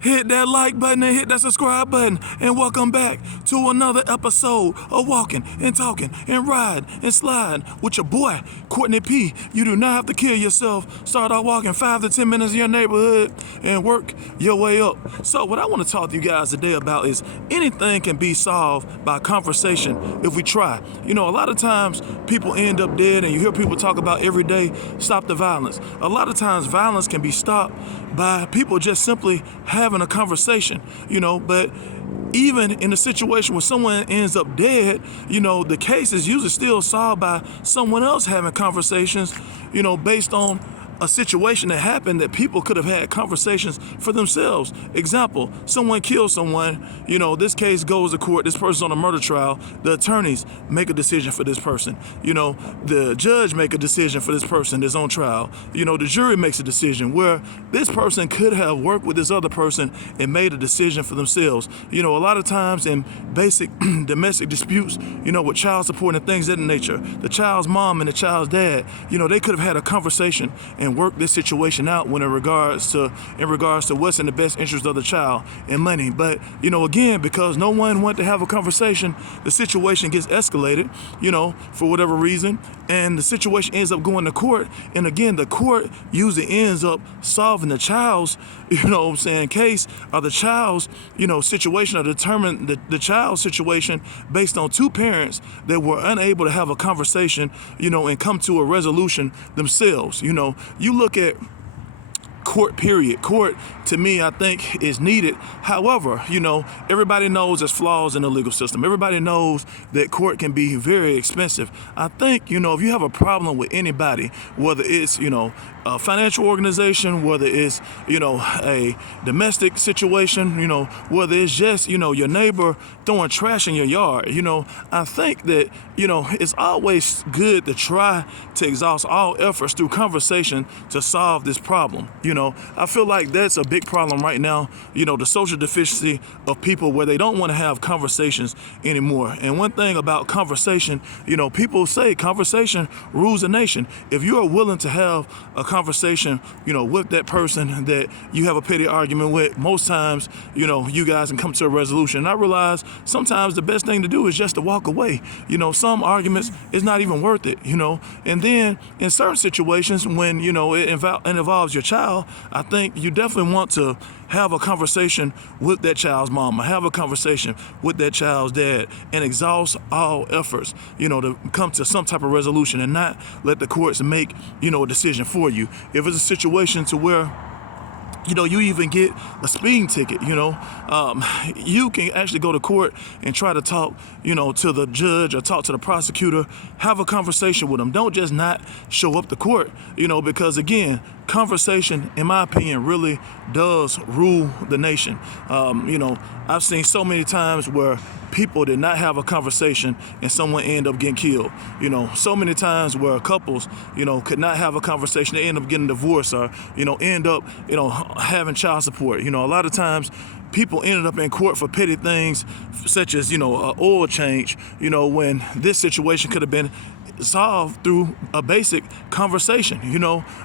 Hit that like button and hit that subscribe button, and welcome back to another episode of Walking and Talking and Ride and Slide with your boy, Courtney P. You do not have to kill yourself. Start out walking 5 to 10 minutes in your neighborhood and work your way up. So what I want to talk to you guys today about is anything can be solved by conversation if we try. You know, a lot of times people end up dead, and you hear people talk about every day, stop the violence. A lot of times violence can be stopped by people just simply having a conversation, but even in a situation where someone ends up dead, the case is usually still solved by someone else having conversations, based on a situation that happened that people could have had conversations for themselves. Example, someone killed someone, this case goes to court, this person's on a murder trial, the attorneys make a decision for this person, the judge make a decision for this person that's on trial, the jury makes a decision where this person could have worked with this other person and made a decision for themselves. A lot of times in basic domestic disputes, with child support and things of that nature, the child's mom and the child's dad, they could have had a conversation and work this situation out when in regards to what's in the best interest of the child and money. But again, because no one wanted to have a conversation, the situation gets escalated, for whatever reason, and the situation ends up going to court. And again, the court usually ends up solving the child's, case, or the child's, situation, or determine the child's situation based on two parents that were unable to have a conversation, and come to a resolution themselves. You look at court, period. Court, to me, I think is needed. However, everybody knows there's flaws in the legal system. Everybody knows that court can be very expensive. I think, if you have a problem with anybody, whether it's, a financial organization, whether it's, a domestic situation, whether it's just, your neighbor throwing trash in your yard, I think that, it's always good to try to exhaust all efforts through conversation to solve this problem. I feel like that's a big problem right now, the social deficiency of people where they don't want to have conversations anymore. And one thing about conversation, people say conversation rules a nation. If you are willing to have a conversation, with that person that you have a petty argument with, most times, you guys can come to a resolution. And I realize sometimes the best thing to do is just to walk away. Some arguments is not even worth it, And then in certain situations when, it involves your child, I think you definitely want to have a conversation with that child's mom, or have a conversation with that child's dad, and exhaust all efforts, to come to some type of resolution and not let the courts make, a decision for you. If it's a situation to where you even get a speeding ticket, you can actually go to court and try to talk, to the judge or talk to the prosecutor, have a conversation with them. Don't just not show up to court, because again, conversation, in my opinion, really does rule the nation. I've seen so many times where people did not have a conversation and someone ended up getting killed. So many times where couples, could not have a conversation, they end up getting divorced, or, end up, having child support. A lot of times people ended up in court for petty things such as, an oil change, when this situation could have been solved through a basic conversation,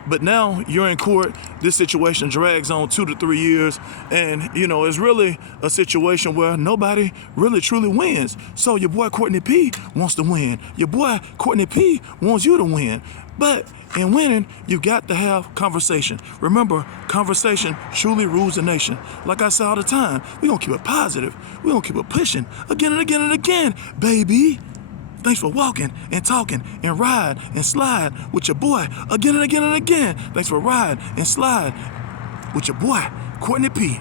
but now you're in court, this situation drags on 2 to 3 years, and it's really a situation where nobody really truly wins. So your boy Courtney P wants to win, your boy Courtney P wants you to win, but in winning, you got to have conversation. Remember, conversation truly rules the nation. Like I say all the time, we're gonna keep it positive, we're gonna keep it pushing again and again and again, baby. Thanks for walking and talking and ride and slide with your boy again and again and again. Thanks for ride and slide with your boy, Courtney P.